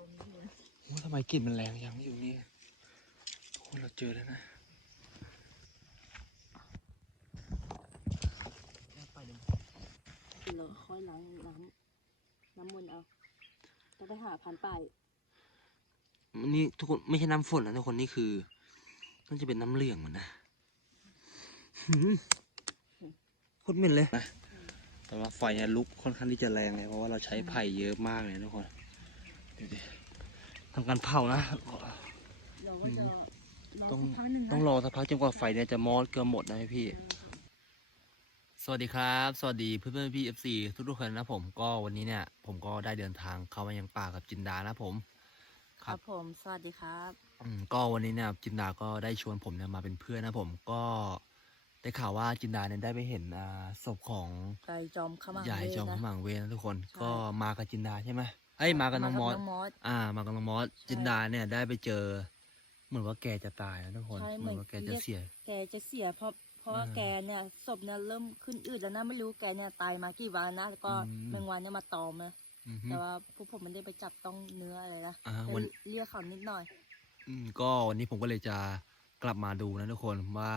เขานี้อยู่นะว่าทำไมกลิ่นมันแรงยังอยู่นี่ทุกคนเราเจอแล้วนะเราค่อยล้างน้ำน้ำมนต์เอาต้องไปหาพันป่ายนี่ทุกคนไม่ใช่น้ำฝนนะทุกคนนี่คือน่าจะเป็นน้ำเหลืองมันนะหืมโคตรเหม็นเลยนะแต่ว่าไฟเนี่ยลุกค่อนข้างที่จะแรงเลยเพราะว่าเราใช้ไผ่เยอะมากเลยทุกคนดูดิทำการเผานะ เราก็จะรอต้องสักพักหนึ่งนะต้องรอสักพักจนกว่าไฟเนี่ยจะมอดเกือบหมดนะพี่ สวัสดีครับ สวัสดีเพื่อนเพื่อนพี่เอฟซีทุกทุกๆคนนะผมก็วันนี้เนี่ยผมก็ได้เดินทางเข้ามายังป่ากับจินดานะผม คครัรับ บผม สวัสดีครับ อืมก็วันนี้เนี่ยจินดาก็ได้ชวนผมเนี่ยมาเป็นเพื่อนนะผมก็ได้ข่าวว่าจินดาเนี่ยได้ไปเห็นอ่าศพของไก่จอมขมังยายเวทจอมพนะระหมังเวรนะทุกคน ใช่ ก็มากับจินดาใช่ไหม เอ้ยมากับน้องมอสน้องมอสอ่า มากับน้องมอสจินดาเนี่ยได้ไปเจอ เหมือนว่าแกจะตายนะทุกคน ใช่เหมือนว่าแกจะเสีย แกจะเสียเพราะเพราะว่าอ่าแกเนี่ยศพเนี่ยเริ่มขึ้นอืดแล้วนะไม่รู้แกเนี่ยตายมากี่วันนะแล้วก็อืม แมงวันเนี่ยมาตอมนะอือฮึ แต่ว่าพวกผมไม่ได้ไปจับต้องเนื้ออะไรนะอ่าแต่วัน เรียกเขานิดหน่อย อืมก็วันนี้ผมก็เลยจะกลับมาดูนะทุกคนว่า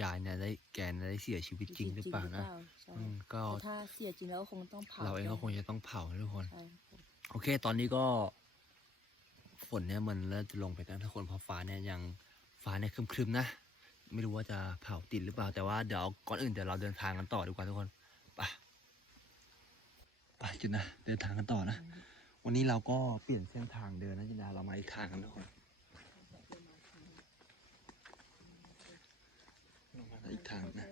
ยายเนี่ยได้แกเนี่ยได้เสียชีวิตจริงหรือเปล่านะ ใช่อืมก็แต่ถ้าเสียจริงแล้วก็คงต้องเผาเราเองก็คงจะต้องเผานะทุกคน ใช่ โอเค ตอนนี้ก็ฝนเนี่ยมันเริ่มจะลงไปแล้วทุกคนเพราะฟ้าเนี่ยยังฟ้าเนี่ยครึมๆนะ ไม่รู้ว่าจะเผาติดหรือเปล่า แต่ว่าเดี๋ยวก่อนอื่นเดี๋ยวเราเดินทางกันต่อดีกว่าทุกคนไปไปจุดนะ เดินทางกันต่อนะ วันนี้เราก็เปลี่ยนเส้นทางเดินนะจินดาเรามาอีกทางกันทุกคนมาอีกทางนะ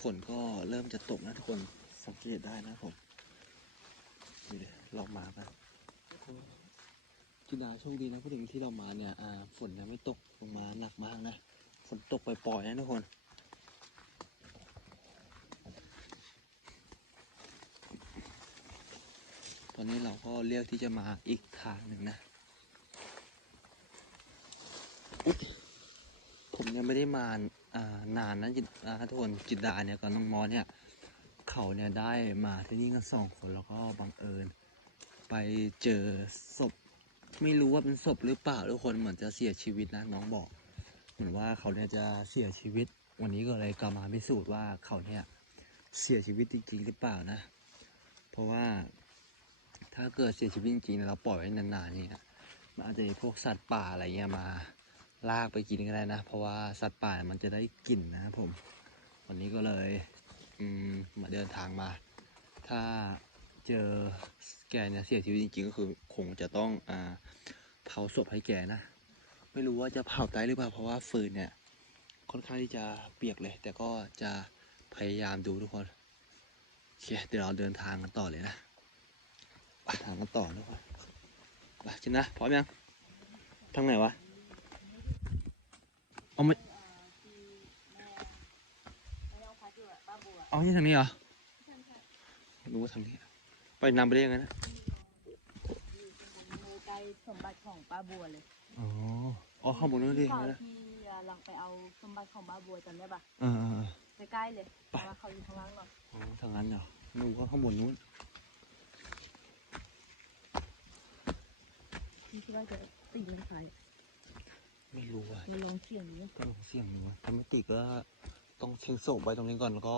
ฝนก็เริ่มจะตกนะทุกคน สังเกตได้นะผมดูดิเรามากันจินดาโชคดีนะพูดถึงที่เรามาเนี่ยฝนยังไม่ตกลงมาหนักมากนะฝนตกปล่อยๆนะทุกคนตอนนี้เราก็เลือกที่จะมาอีกทางหนึ่งนะ ผมยังไม่ได้มานานนะจิตทุกคนจิตดาเนี่ยกับน้องมอสเนี่ย เขาเนี่ยได้มาที่นี่กันสองคนแล้วก็บังเอิญ ไปเจอศพ ไม่รู้ว่าเป็นศพหรือเปล่าทุกคนเหมือนจะเสียชีวิตนะน้องบอก เหมือนว่าเขาเนี่ยจะเสียชีวิต วันนี้ก็เลยกลับมาพิสูจน์ว่าเขาเนี่ยเสียชีวิตจริงๆหรือเปล่านะ เพราะว่าถ้าเกิดเสียชีวิตจริงๆเราปล่อยไว้นานๆเนี่ยมันอาจจะมีพวกสัตว์ป่าอะไรเงี้ยมาลากไปกินก็ได้นะ เพราะว่าสัตว์ป่ามันจะได้กลิ่นนะครับผม วันนี้ก็เลย มาเดินทางมา ถ้าเจอแกเนี่ยเสียชีวิตจริงๆก็คือคงจะต้องอ่าเผาศพให้แกนะ ไม่รู้ว่าจะเผาได้หรือเปล่าเพราะว่าฟืนเนี่ยค่อนข้างที่จะเปียกเลย แต่ก็จะพยายามดูทุกคนโอเคเดี๋ยวเราเดินทางกันต่อเลยนะไปทางกันต่อนะก่อนไปชินนะพร้อมยังทางไหนวะเอาไม่ เอาที่ทางนี้เหรอรู้ว่าทางนี้ ไปนำไปได้ยังไงนะใกล้สมบัติของป้าบัวเลยอ๋ออ๋อข้างบนนู้นดิข่าวนะที่ลังไปเอาสมบัติของป้าบัวจำได้ปะเออเออเออใกล้ๆเลยเพราะว่าเขาอยู่ข้างล่างหน่อยอ๋อทางนั้นเหรอนึกว่าข้างบนนู้นพี่คิดว่าจะตีเป็นใครไม่รู้อะมาลองเสี่ยงดูก็ลองเสี่ยงดูถ้าไม่ติดก็ต้องเชิงโศกไว้ตรงนี้ก่อนแล้วก็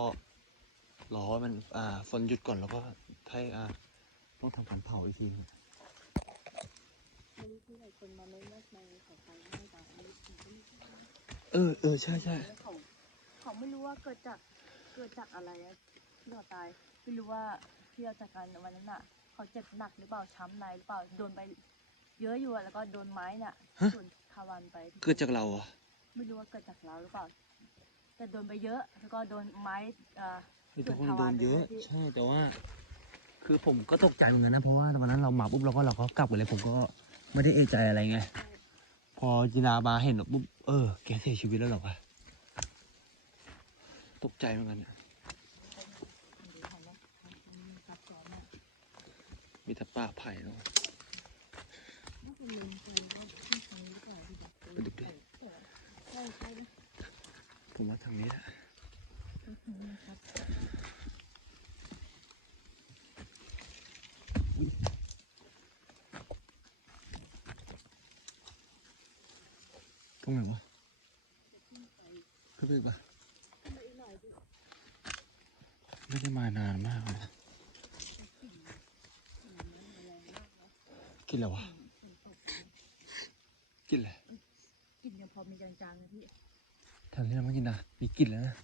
รอให้มันอ่าฝนหยุดก่อนแล้วก็ให้อ่าต้องทำการเผาอีกทีนึงไม่รู้ที่ไหนคนมาไม่มากในเขาใครไม่ต่างไม่รู้เออเออใช่ใช่เขาเขาไม่รู้ว่าเกิดจากเกิดจากอะไรอะที่เขาตายไม่รู้ว่าที่เราจากการวันนั้นอะ เขาเจ็บหนักหรือเปล่าช้ำในหรือเปล่าโดนไป เยอะอยู่อะแล้วก็โดนไม้น่ะส่วนคาวันไป เกิดจากเราเหรอะไม่รู้ว่าเกิดจากเราหรือเปล่าแต่โดนไปเยอะ แล้วก็โดนไม้เอ่อ คือทุกคนส่วนโดทวารนเยอะเป็นไงพี่ใช่แต่ว่า คือผมก็ตกใจเหมือนกันนะเพราะว่าตอนนั้นเรามาปุ๊บเราก็เราก็กลับไปเลยผมก็ไม่ได้เอะใจอะไรไง พอจินาบาเห็นปุ๊บเออแกเสียชีวิตแล้วเหรอวะตกใจเหมือนกันเนี่ยมีแต่ป่าไผ่เนาะไปดูดิใช่ใช่ผมว่าทางนี้แหละ ตรงไหนวะขึ้นไปอีกปะไม่ได้มานานมากเลยนะกินแล้ววะ กินอะไรกินยังพอมีจางๆนะพี่ทางนี้เราไม่กินนะ มีกลิ่นแล้วนะ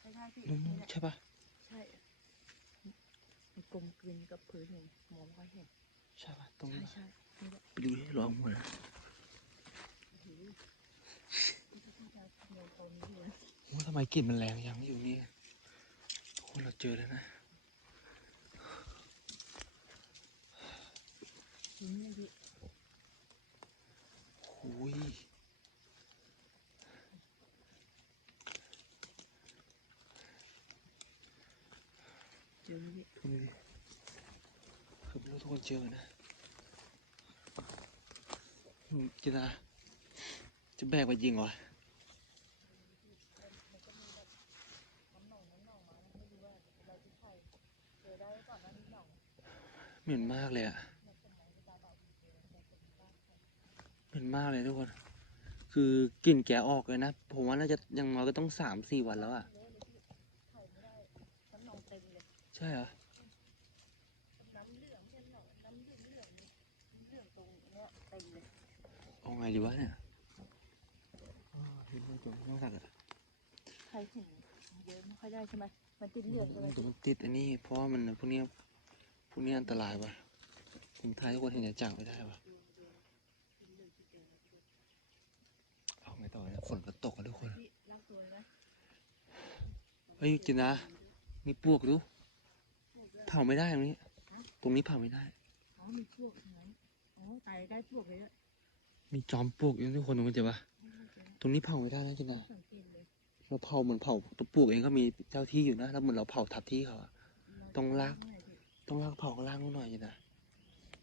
ใช่ใช่พี่นู่นนี่แหละใช่ปะใช่มันกลมกลืนกับพื้นเลยมองไม่ค่อยเห็นใช่ปะตรงใช่นี้ปะใช่นี่แหละไปดูที่ร้องหมดนะโอ้โหนี่ก็ที่จะขโมยตรงนี้อยู่นะโอ้ทำไมกลิ่นมันแรงยังอยู่นี่ทุกคนเราเจอแล้วนะนี่ไงพี่ โอ้ย เจอไหมพี่ผมรู้ทุกคนเจอนะกีฬาจะแบกไปยิงวะเหม็นมากเลยอะเหม็นมากเลยทุกคน คือกลิ่นแกออกเลยนะ ผมว่าน่าจะยังน้อยก็ต้องสามสี่วันแล้วอะ ใช่เหรอน้ำเหลืองเช่นหนองน้ำเหลืองเหลืองเลยเหลืองตรงเนี้ยเต็มเลยเอาไงดีวะเนี่ยอ้าวเห็นไหมตัวน้องสักอะใครเห็นเยอะไม่ค่อยได้ใช่ไหมมันติดเหลืองใช่ไหมตัวมันติดอันนี้ เพราะว่ามันพวกเนี้ยพวกเนี้ยอันตรายว่ะผมทายทุกคนเห็นจะจับไม่ได้ว่ะเอาไงต่อเนี่ยฝนก็ตกอะทุกคนพี่ลากตัวเลยไหมเฮ้ยจินนะมีปลวกดู เผาไม่ได้ตรงนี้ ตรงนี้เผาไม่ได้ อ๋อมีพวกอย่างนั้นอ๋อตายได้พวกเลยอะมีจอมปลวกอยู่ทุกคนตรงนี้เจ็บปะตรงนี้เผาไม่ได้นะจินนะสังเกตเลยเราเผาเหมือนเผาตัวปลวกเองก็มีเจ้าที่อยู่นะ แล้วเหมือนเราเผาทับที่เขาอะ ต้องลาก ต้องลากเผาข้างล่างนู่นหน่อยจินนะ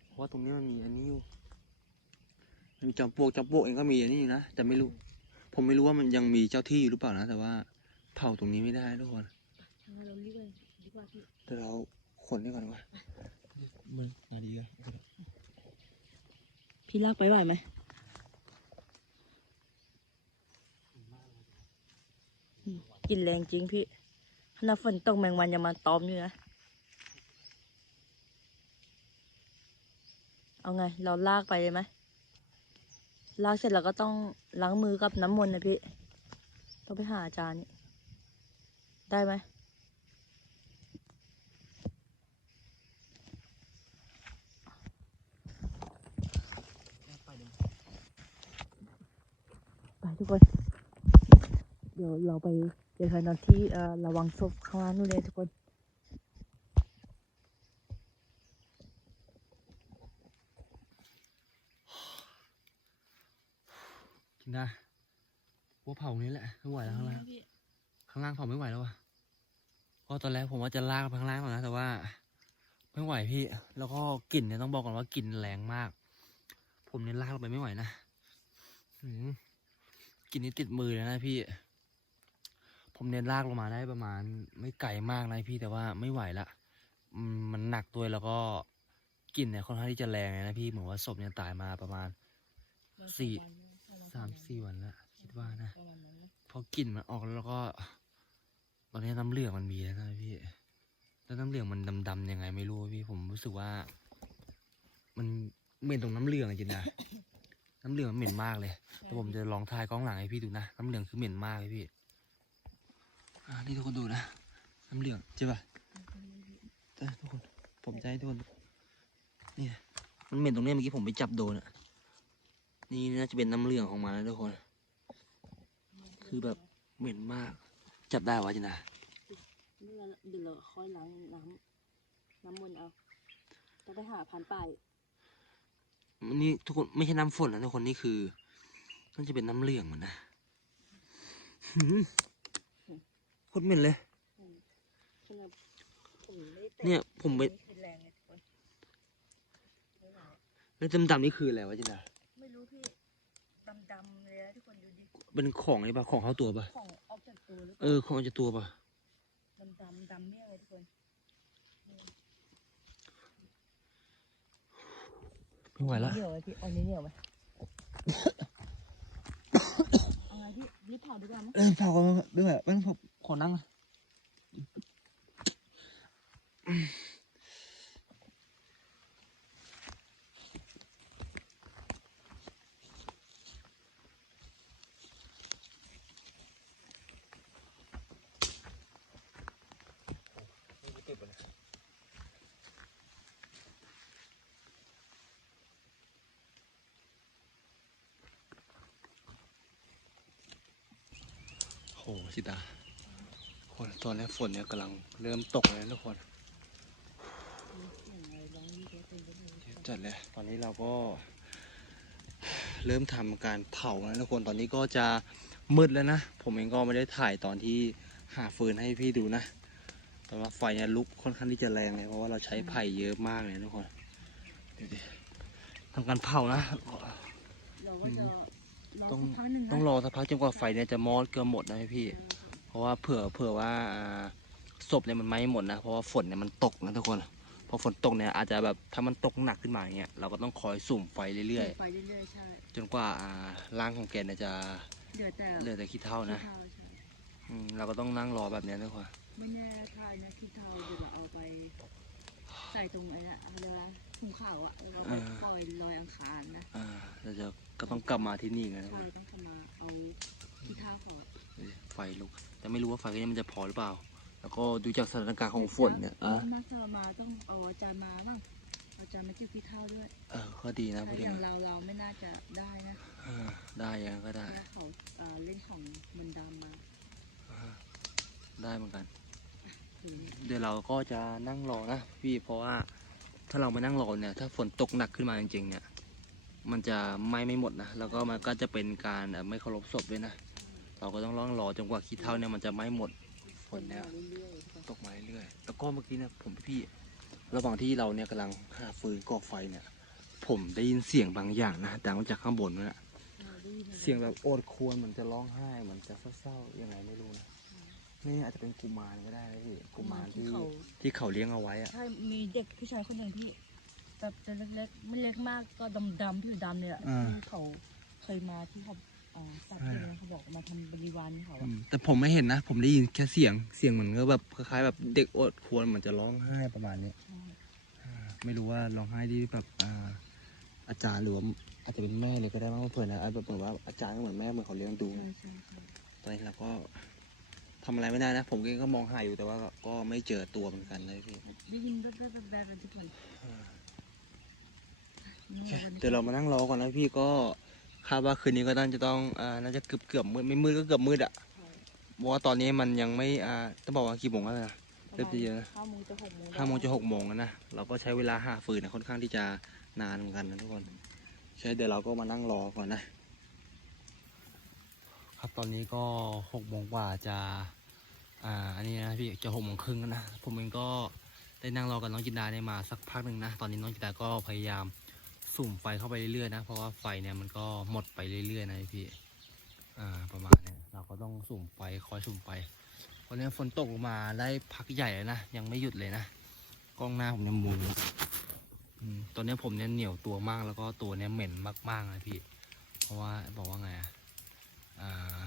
เพราะว่าตรงนี้มันมีอันนี้อยู่มันมีจอมปลวกจอมปลวกเองก็มีอันนี้อยู่นะแต่ไม่รู้ ผมไม่รู้ว่ามันยังมีเจ้าที่อยู่หรือเปล่านะ แต่ว่าเผาตรงนี้ไม่ได้ทุกคน ทางนั้นเรารีบเลยดีกว่าพี่เดี๋ยวเราข นนี่ก่อนดีกว่ามันนาดีอะพี่ลากไปไหวไหมอืมกลินแรงจริงพี่ขณะฝนตกแมงวันยังมาตอมอยู่นะ เอาไง เราลากไปเลยไหมลากเสร็จเราก็ต้องล้างมือกับน้ำมนต์นะพี่ ต้องไปหาอาจารย์นี่ได้ไหม ทุกคน เดี๋ยวเราไปเจอกันตอนที่เอ่อระวังศพข้างล่างนู่นเลยทุกคนกินได้ว่าเผานี้แหละไม่ไหวแล้วข้างล่างข้างล่างเผาไม่ไหวแล้ววะเพราะตอนแรกผมว่าจะลากไปข้างล่างก่อนนะแต่ว่า ไม่ไหวพี่ แล้วก็กลิ่นเนี่ยต้องบอกก่อนว่ากลิ่นแรงมาก ผมเนี่ยลากลงไปไม่ไหวนะหืม กินนี้ติดมือเลยนะพี่ ผมเนี่ยลากลงมาได้ประมาณ ไม่ไกลมากนะพี่แต่ว่าไม่ไหวละมันหนักด้วแล้วก็กลิ่นเนี่ยค่อนข้างที่จะแรงเลยนะพี่เหมือนว่าศพเนี่ยตายมาประมาณสี่สามสี่วันล้วคิดว่านะพอกลิ่นมันออกแล้วก็ ตอนนี้น้ำเหลืองมันมีแล้วนะพี่แล้วน้ำเหลืองมันดำๆยังไงไม่รู้พี่ผมรู้สึกว่า มันเหม็นตรงน้ำเหลืองจริงนะ น้ำเหลืองมันเหม็นมากเลยแต่ผมจะลองถ่ายกล้องหลังให้พี่ดูนะน้ำเหลืองคือเหม็นมากเลยพี่อ่านี่ทุกคนดูนะน้ำเหลืองใช่ป่ะใช่ทุกคนผมจะให้ทุกคนดูนี่นะมันเหม็นตรงเนี้ยเมื่อกี้ผมไปจับโดนอะนี่น่าจะเป็นน้ำเหลืองของมันนะทุกคน คือแบบเหม็นมาก จับได้วะจินะเดี๋ยวเราค่อยล้างน้ำน้ำมนต์เอาจะไปหาพันป่ายมั นนี่ทุกคนไม่ใช่น้ำฝนนะทุกคนนี่คือน่าจะเป็นน้ำเหลืองเหมือนนะหืมโคตรเหม็นเลย ขนาดผมไม่ได้เตะเนี่ยผมไปนี่คือแรงไงทุกคนไม่ไหวแล้วดำๆนี่คืออะไรวะจินะไม่รู้พี่ดำๆเลยนะทุกคนดูดิเป็นของไอ้ปะของเข้าตัวปะของออกจากตัวหรือเปเอล่าอของออกจากตัวปะดดำดำเนี่ยเลยทุกคน ไม่ไหวแล้วเหนียวไหมพี่เอานี้เหนียวไหมเอาไงพี่รีบเผาดีกว่ามั้งเออเผากันด้วยแม่งผมขอนั่งนะ ชิตาคนตอนแรกฝนเนี่ยกำลังเริ่มตกเลยนะทุกคนเสียงอะไรร้องวีดเป็นกันเลยเยอะจัดเลยตอนนี้เราก็ เริ่มทำการเผาแล้วทุกคนตอนนี้ก็จะมืดแล้วนะ ผมเองก็ไม่ได้ถ่ายตอนที่หาฟืนให้พี่ดูนะแต่ว่าไฟเนี่ยลุกค่อนข้างที่จะแรงเลยเพราะว่าเราใช้ไผ่เยอะมากเลยทุกคนดูดิทำการเผานะเราก็จะ รอต้องสักพักหนึ่งนะต้องรอสักพักจนกว่าไฟเนี่ยจะมอดเกือบหมดนะพี่ เพราะว่าเผื่อเผื่อว่าอ่าศพเนี่ยมันไหม้หมดนะ เพราะว่าฝนเนี่ยมันตกนะทุกคน พอฝนตกเนี่ยอาจจะแบบถ้ามันตกหนักขึ้นมาอย่างเงี้ยเราก็ต้องคอยสุ่มไฟเรื่อยไฟเรื่อยๆใช่ๆ จนกว่าอ่าร่างของแกเนี่ยจะเดือดแต่เหลือแต่ขี้เท่านะขี้เทาใช่อืมเราก็ต้องนั่งรอแบบเนี้ยทุกคนไม่แน่ทายนะขี้เทาเดี๋ยวเราเอาไป ใส่ตรงไอ้น่ะอะไรวะหุงข้าวอะแล้วก็ไปปล่อยลอยอังคารนะอ่าเราจะ ก็ต้องกลับมาที่นี่ไงทุกใช่คนต้องทำมาเอาขี้เทาเขาดูดิไฟลุก แต่ไม่รู้ว่าไฟเนี่ยมันจะพอหรือเปล่า แล้วก็ดูจากสถานการณ์ของฝนเนี่ยอะน่าจะมาต้องเอาอาจารย์มาบ้างอาจารย์มาจิ้วขี้เท่าด้วยเออก็ดีนะพูถ้าดถึองย่างนะเราเราไม่น่าจะได้นะอ่าได้ยังก็ได้เพราะเขาเอ่อเล่นของมันดำมาอ่าได้เหมือนกัน ถึงเดี๋ยวเราก็จะนั่งรอนะพี่เพราะว่าถ้าเรามานั่งรอเนี่ย ถ้าฝนตกหนักขึ้นมาจริงๆเนี่ย มันจะไหม้ไม่หมดนะ แล้วก็มันก็จะเป็นการเอ่อไม่เคารพศพด้วยนะ เราก็ต้องรอรอจนกว่าขี้เท่าเนี่ยมันจะไหม้หมดฝนเนี่ยมาเรื่อยๆตกมาเรื่อยๆแล้วก็เมื่อกี้เนี่ยผมพี่ ระหว่างที่เราเนี่ยกำลังหาฟืนก่อไฟเนี่ย ผมได้ยินเสียงบางอย่างนะดังมาจากข้างบนนั่นแหละอ่าได้นเสียงแบบโอดครวรเหมือนจะร้องไห้เหมือนจะเศร้าๆยังไงไม่รู้นะนี่อาจจะเป็นกุมารก็ได้นะพี่กุมารที่เขาที่เขาเลี้ยงเอาไว้อะใช่มีเด็กผู้ชายคนหนึ่งที่ แบบจะเล็กๆไม่เล็กมากก็ดำๆผิวดำเนี่ยที่เขาเคยมาที่เขาอ่าตัดเองเขาบอกมาทำบริวารให้เขาอือะมแต่ผมไม่เห็นนะ ผมได้ยินแค่เสียงเสียงเหมือนก็แบบคล้ายๆแบบเด็กโอดครวรเหมือนจะร้องไห้ประมาณนี้ใช่อ่าไม่รู้ว่าร้องไห้ที่แบบอ่าอาจารย์หรือว่าอาจจะเป็นแม่เลยก็ได้บ้างเผื่อนะอาจแบบเหมือนว่าอาจารย์ก็เหมือนแม่เหมือนเขาเลี้ยงดู ใช่นะใช่ใช่ตอนนี้เราก็ทำอะไรไม่ได้นะ ผมเองก็มองหาอยู่แต่ว่าก็ก็ไม่เจอตัวเหมือนกันเลยพี่ได้ยินแบบแบบแบบแบบทุกคนโอ เคเดี๋ยวเรามานั่งรอก่อนนะพี่ก็คาดว่าคืนนี้ก็น่าจะต้องอ่าน่าจะเกือบเกือบมืดไม่มืดก็เกือบมืดอะเพราะว่าตอนนี้มันยังไม่อ่าต้องบอกว่ากี่โมงแล้วนะเริ่มจะเยอะนะห้าโมงจะหกโมงห้าโมงจะหกโมงแล้วนะเราก็ใช้เวลาหาฟืนนะค่อนข้างที่จะนานเหมือนกันนะทุกคนใช่เดี๋ยวเราก็มานั่งรอก่อนนะ ครับตอนนี้ก็หกโมงกว่าจะอ่าอันนี้นะพี่จะหกโมงครึ่งแล้วนะผมเองก็ได้นั่งรอกับน้องจินดาได้มาสักพักหนึ่งนะ ตอนนี้น้องจินดาก็พยายาม สุ่มไฟเข้าไปเรื่อยๆนะ เพราะว่าไฟเนี่ยมันก็หมดไปเรื่อยๆนะพี่ อ่าประมาณเนี้ยเราก็ต้องสุ่มไฟคอยสุ่มไฟวันนี้ฝนตกมาได้พักใหญ่เลยนะยังไม่หยุดเลยนะกล้องหน้าผมเนี่ยมุนตอนนี้ผมเนี่ยเหนียวตัวมากแล้วก็ตัวเนี่ยเหม็นมากๆเลยพี่ เพราะว่าบอกว่าไงอะอ่า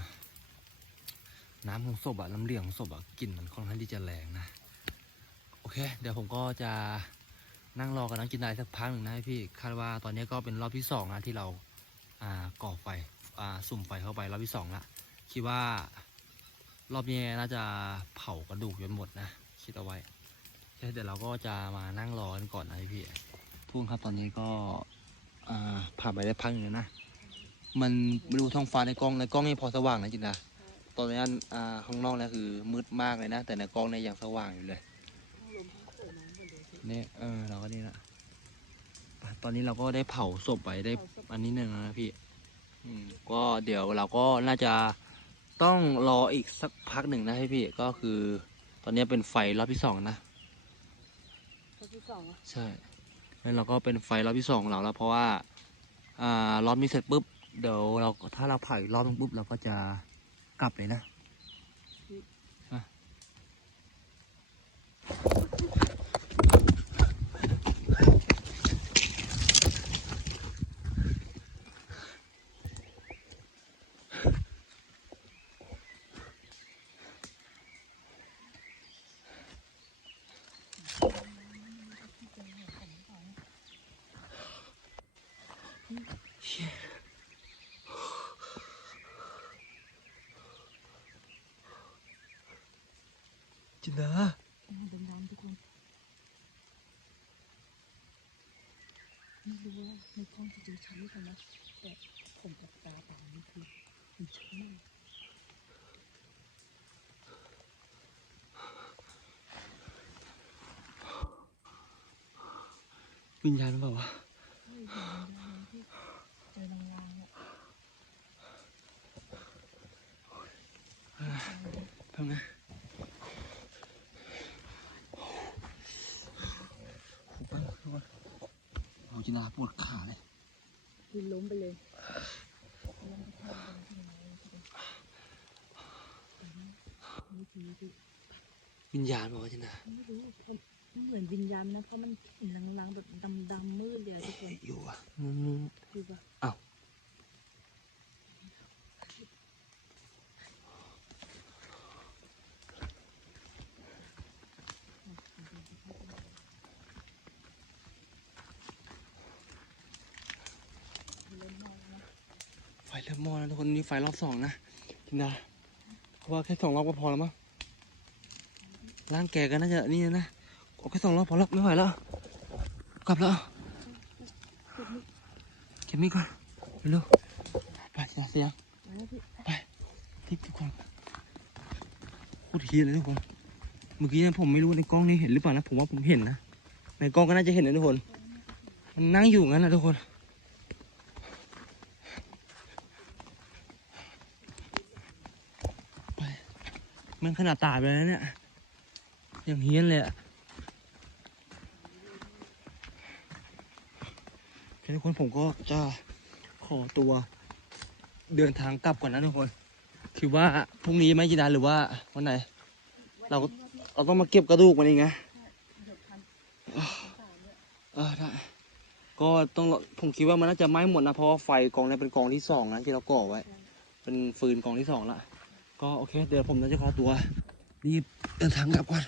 น้ำของศพอะน้ำเหลืองของศพอะกลิ่นมันค่อนข้างที่จะแรงนะ โอเค เดี๋ยวผมก็จะ นั่งรอกับน้องกินได้สักพักหนึ่งนะพี่คาดว่าตอนนี้ก็เป็นรอบที่สองนะที่เราอ่าก่อไฟอ่าสุ่มไฟเข้าไปรอบที่สองละคิดว่ารอบนี้น่าจะเผากระดูกจนหมดนะคิดเอาไว้โอเคเดี๋ยวเราก็จะมานั่งรอกันก่อนนะพี่ทุกคนครับตอนนี้ก็อ่าผ่านไปได้พักหนึ่งนะมันไม่รู้ท้องฟ้าในกล้องในกล้องนี่พอสว่างนะจินดาตอนนี้อ่าข้างนอกนี่คือมืดมากเลยนะ แต่ในกล้องเนี่ยยังสว่างอยู่เลย นี่เออเราก็นี่ละไปตอนนี้เราก็ได้เผาศพไปได้อันนี้หนึ่งแล้วนะพี่อืมก็เดี๋ยวเราก็น่าจะต้องรออีกสักพักหนึ่งนะให้พี่ก็คือ ตอนนี้เป็นไฟรอบที่สองนะรอบที่สองอะใช่แล้วเราก็เป็นไฟรอบที่สองของเราแล้ว เพราะว่าอ่ารอบนี้เสร็จปุ๊บเดี๋ยวเราถ้าเราเผาอีกรอบนึงปุ๊บเราก็จะกลับเลยนะอะ จินดาเป็นน้ำทุกคนไม่รู้ว่าในกล้องจะดูชัดหรือเปล่านะแต่ผมกับตาเปล่างนี่คือมันชัดมากวิญญาณหรือเปล่าวะที่เจอลางๆอะ แป๊บนะโอ้โหแป๊บนึงทุกคนโอ้ จินดาปวดขาเลยคือล้มไปเลยล้มไปข้างบนที่ไหนไม่ทีที่วิญญาณบอกว่าจินดาไม่รู้มันเหมือนวิญญาณนะเพราะมันเห็นลางๆแบบดำๆมืดเลยอะทุกคนอยู่อะนู่นนู่นคือปะอ้าว เล่นมากนะ ไฟเริ่มมอดแล้วทุกคนนี่ ไฟรอบสองนะจินดาเพราะว่าแค่สองรอบก็พอแล้วมั้งร่างแกก็น่าจะนี่นะเอาแค่สองรอบพอแล้วไม่ไหวแล้วกลับแล้วเก็บมีดก่อนเร็วๆไปจินดาเสียงแล้วพี่ทุกคนพูดทีเลยทุกคนเมื่อกี้เนะผมไม่รู้ในกล้องนี่เห็นหรือเปล่านะผมว่าผมเห็นนะในกล้องก็น่าจะเห็นนะทุกคน มันนั่งอยู่งั้นนะทุกคน มันขนาดตายไปแล้วเนี่ย ยังเฮี้ยนเลยอะทุกคนผมก็จะขอตัวเดินทางกลับก่อนนะทุกคน คิดว่าพรุ่งนี้ไหมจีดาหรือว่าวันไหน เราเราต้องมาเก็บกระดูกมันเองไงเดี๋ยวพันสามเออได้ก็ต้องผมคิดว่ามันน่าจะไหม้หมดนะเพราะไฟกองนี้เป็นกองที่สองนะที่เราก่อไว้ เป็นฟืนกองที่สองละ ก็โอเค เดี๋ยวผมจะขอตัวรีบเดินทางกลับก่อน